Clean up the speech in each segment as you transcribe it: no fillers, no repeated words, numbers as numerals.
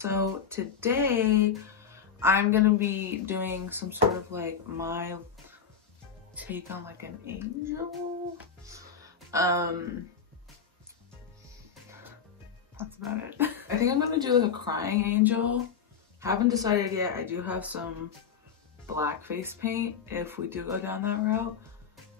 So today I'm gonna be doing some sort of like my take on like an angel. That's about it. I think I'm gonna do like a crying angel. Haven't decided yet. I do have some black face paint if we do go down that route,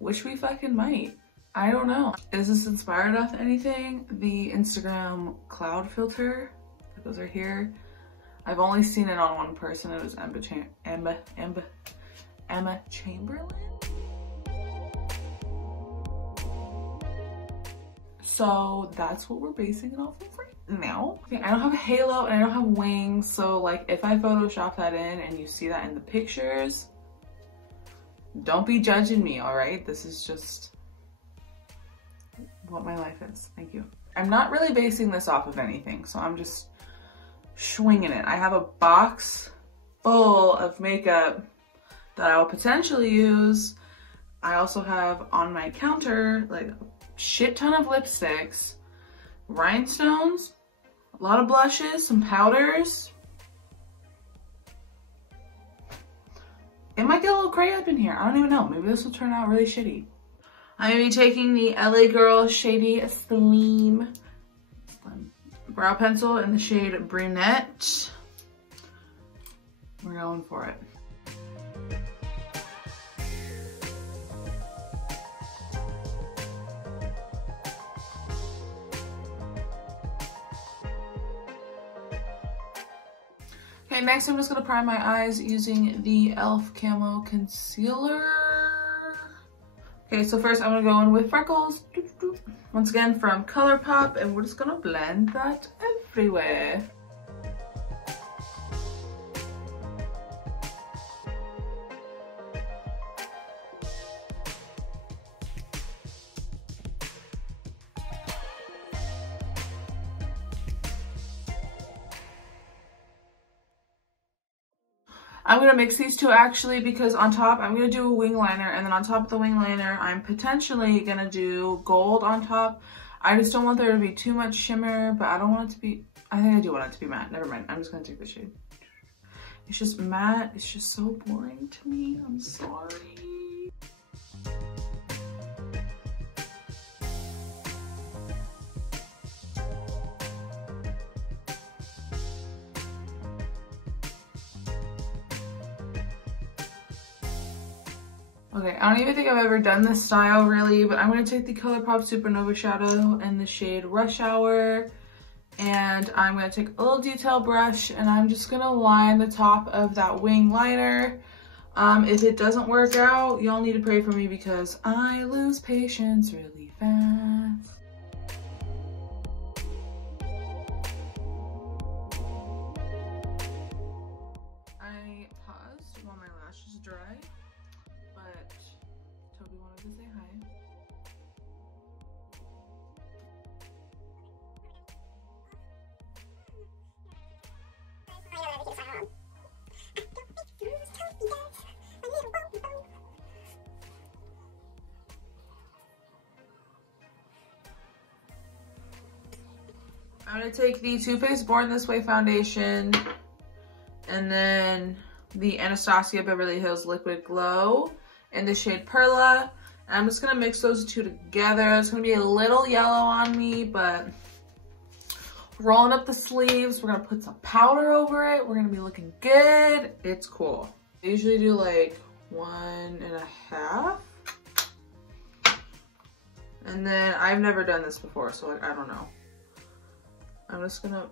which we fucking might. I don't know. Is this inspired off anything? The Instagram cloud filter, those are here. I've only seen it on one person. It was Emma Chamberlain. So that's what we're basing it off of right now. Okay, I don't have a halo and I don't have wings. So like if I Photoshop that in and you see that in the pictures, don't be judging me, all right? This is just what my life is. Thank you. I'm not really basing this off of anything, so I'm just swinging it. I have a box full of makeup that I will potentially use. I also have on my counter like a shit ton of lipsticks, rhinestones, a lot of blushes, some powders. It might get a little gray up in here. I don't even know. Maybe this will turn out really shitty. I'm gonna be taking the LA Girl Shady Slim brow pencil in the shade Brunette. We're going for it. Okay, next I'm just gonna prime my eyes using the e.l.f. Camo Concealer. Okay, so first I'm gonna go in with Freckles. Once again from ColourPop, and we're just gonna blend that everywhere. I'm gonna mix these two actually, because on top I'm gonna do a wing liner, and then on top of the wing liner I'm potentially gonna do gold on top. I just don't want there to be too much shimmer, but I don't want it to be, I think I do want it to be matte. Never mind, I'm just gonna take the shade. It's just matte, it's just so boring to me, I'm sorry. Okay, I don't even think I've ever done this style really, but I'm gonna take the ColourPop Supernova Shadow in the shade Rush Hour, and I'm gonna take a little detail brush and I'm just gonna line the top of that wing liner. If it doesn't work out, y'all need to pray for me because I lose patience really fast. I paused while my lashes dry. But Toby wanted to say hi. I'm gonna take the Too Faced Born This Way foundation and then the Anastasia Beverly Hills Liquid Glow in the shade Perla. And I'm just gonna mix those two together. It's gonna be a little yellow on me, but rolling up the sleeves, we're gonna put some powder over it. We're gonna be looking good. It's cool. I usually do like 1.5. And then I've never done this before, so like, I don't know. I'm just gonna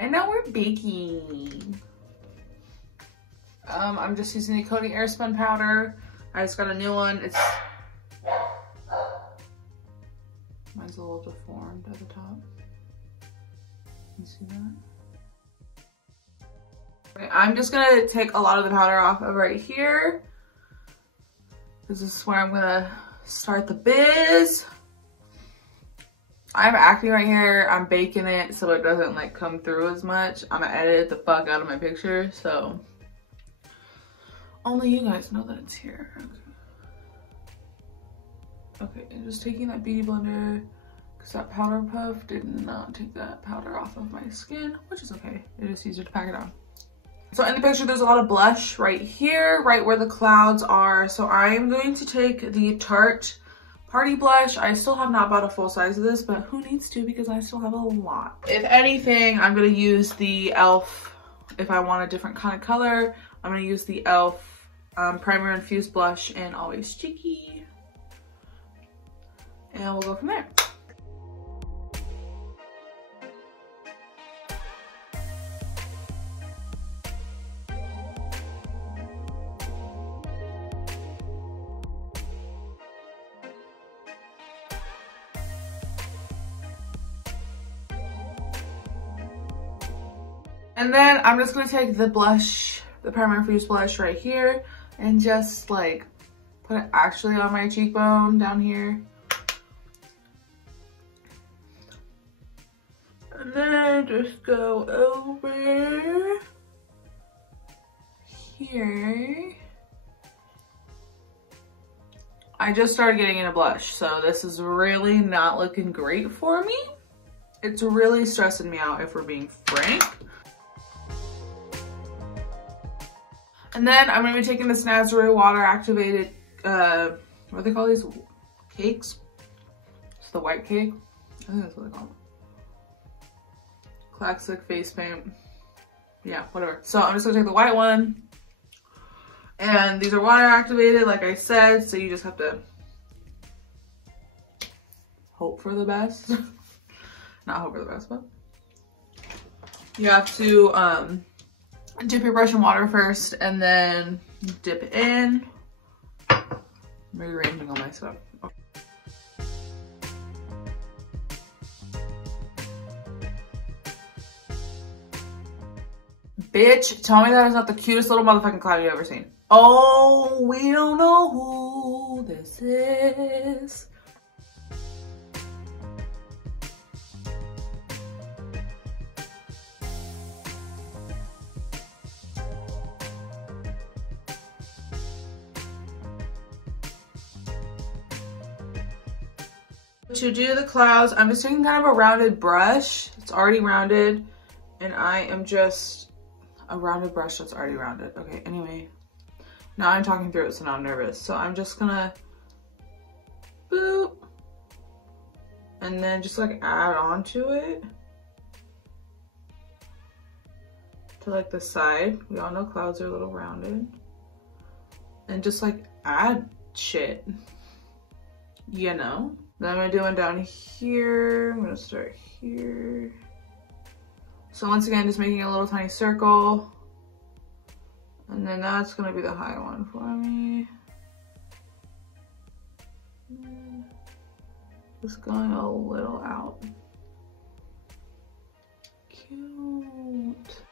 And now we're baking. I'm just using the Coty Airspun powder. I just got a new one. Mine's a little deformed at the top. You see that? Okay, I'm just gonna take a lot of the powder off of right here. This is where I'm gonna start the biz. I have acne right here. I'm baking it so it doesn't like come through as much. I'm gonna edit the fuck out of my picture, so only you guys know that it's here. Okay, and just taking that beauty blender because that powder puff did not take that powder off of my skin, which is okay. It is easier to pack it on. So in the picture, there's a lot of blush right here, right where the clouds are. So I am going to take the Tart Party Blush. I still have not bought a full size of this, but who needs to because I still have a lot. If anything, I'm gonna use the e.l.f. if I want a different kind of color. I'm gonna use the e.l.f. Primer Infused Blush in Always Cheeky. And we'll go from there. And then I'm just gonna take the blush, the Primer Infused Blush right here, and just like put it actually on my cheekbone down here. And then just go over here. I just started getting into blush, so this is really not looking great for me. It's really stressing me out if we're being frank. And then I'm gonna be taking this Nazaré water activated, what do they call these? Cakes? It's the white cake. I think that's what they call them. Classic face paint. Yeah, whatever. So I'm just gonna take the white one. And these are water activated, like I said, so you just have to hope for the best. Not hope for the best, but you have to dip your brush in water first and then dip it in. I'm rearranging all my stuff. Okay. Bitch, tell me that is not the cutest little motherfucking cloud you've ever seen. Oh, we don't know who this is. To do the clouds, I'm just taking kind of a rounded brush. It's already rounded, and I am just a rounded brush that's already rounded. Okay, anyway, now I'm talking through it, so now I'm nervous. So I'm just gonna boop, and then just like add on to it to like the side. We all know clouds are a little rounded, and just like add shit, you know. Then I'm gonna do one down here. I'm gonna start here. So once again, just making a little tiny circle. And then that's gonna be the high one for me. Just going a little out. Cute.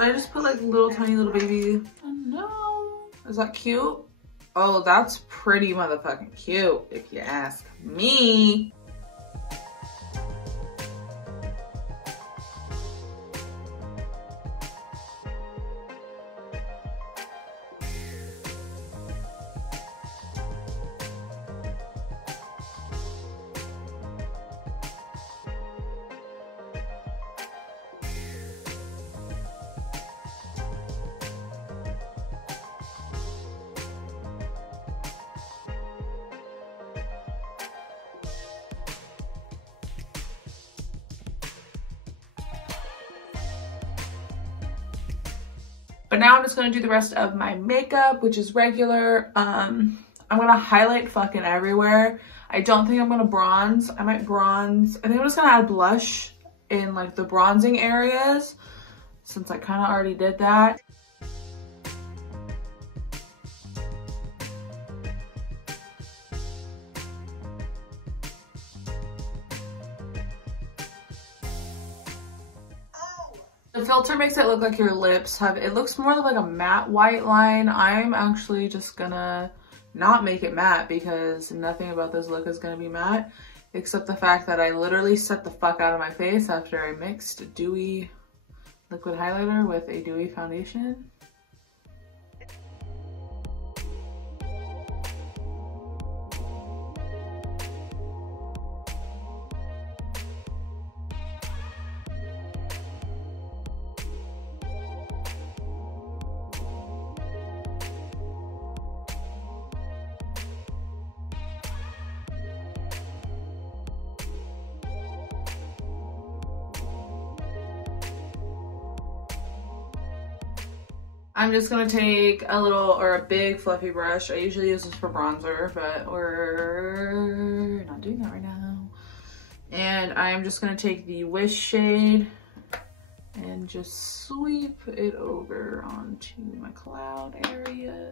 I just put like little tiny little baby. Oh no. Is that cute? Oh, that's pretty motherfucking cute, if you ask me. But now I'm just gonna do the rest of my makeup, which is regular. I'm gonna highlight fucking everywhere. I don't think I'm gonna bronze. I might bronze. I think I'm just gonna add blush in like the bronzing areas since I kind of already did that. The filter makes it look like your lips have, it looks more like a matte white line. I'm actually just gonna not make it matte because nothing about this look is gonna be matte, except the fact that I literally set the fuck out of my face after I mixed dewy liquid highlighter with a dewy foundation. I'm just gonna take a little or a big fluffy brush. I usually use this for bronzer, but we're not doing that right now. And I'm just gonna take the Wish shade and just sweep it over onto my cloud area.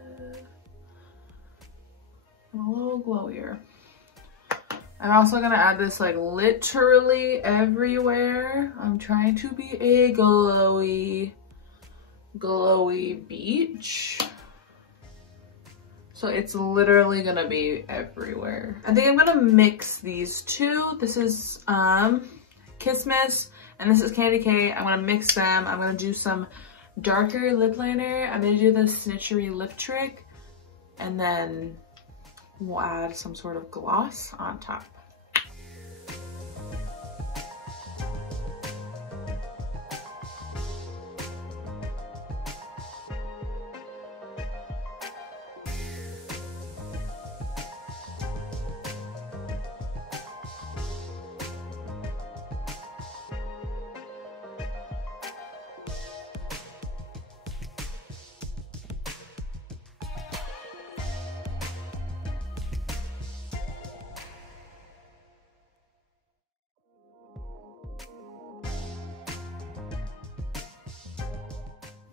I'm a little glowier. I'm also gonna add this like literally everywhere. I'm trying to be a glowy beach. So it's literally gonna be everywhere. I think I'm gonna mix these two. This is Kiss Miss and this is Candy K. I'm gonna mix them. I'm gonna do some darker lip liner. I'm gonna do the Snitchery Lip Trick and then we'll add some sort of gloss on top.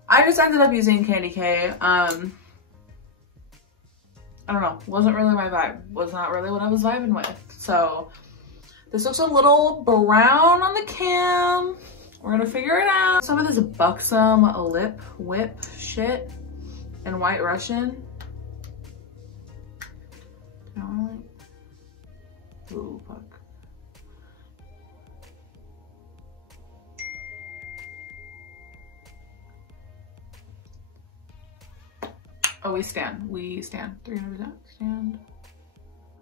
I just ended up using Candy K. I don't know, wasn't really my vibe. Was not really what I was vibing with. So this looks a little brown on the cam. We're gonna figure it out. Some of this buxom lip whip shit in White Russian. Ooh, fuck. Oh, we stand. 300% stand.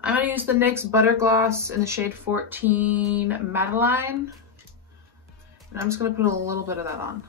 I'm gonna use the NYX Butter Gloss in the shade 14 Madeline. And I'm just gonna put a little bit of that on.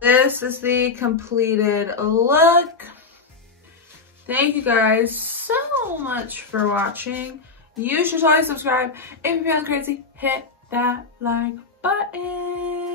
This is the completed look. Thank you guys so much for watching. You should totally subscribe. If you're feeling crazy, hit that like button.